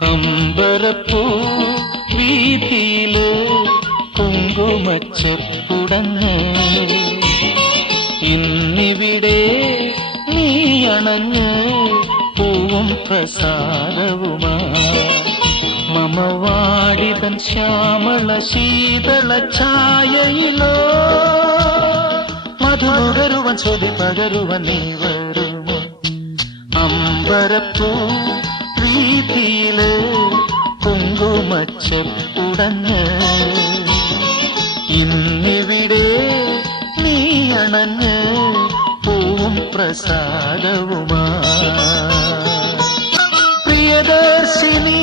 അമ്പരപ്പൂ വീതിയില് കുങ്കുമച്ചപ്പുടന്ന് ഇന്നിവിടെ നീ അണഞ്ഞ് പൂവും പ്രസാദവുമാ മമവാടിതൻ ശ്യാമള ശീതള ഛായയിലോ മധുനുകരുവൻ ശ്രുതി പകരുവൻ നീ വരുമോ അമ്പരപ്പൂ വീതിയില് കുങ്കുമച്ചപ്പുടന്ന് ഇന്നിവിടെ നീ അണഞ്ഞ് പൂവും പ്രസാദവുമാ പ്രിയദർശിനി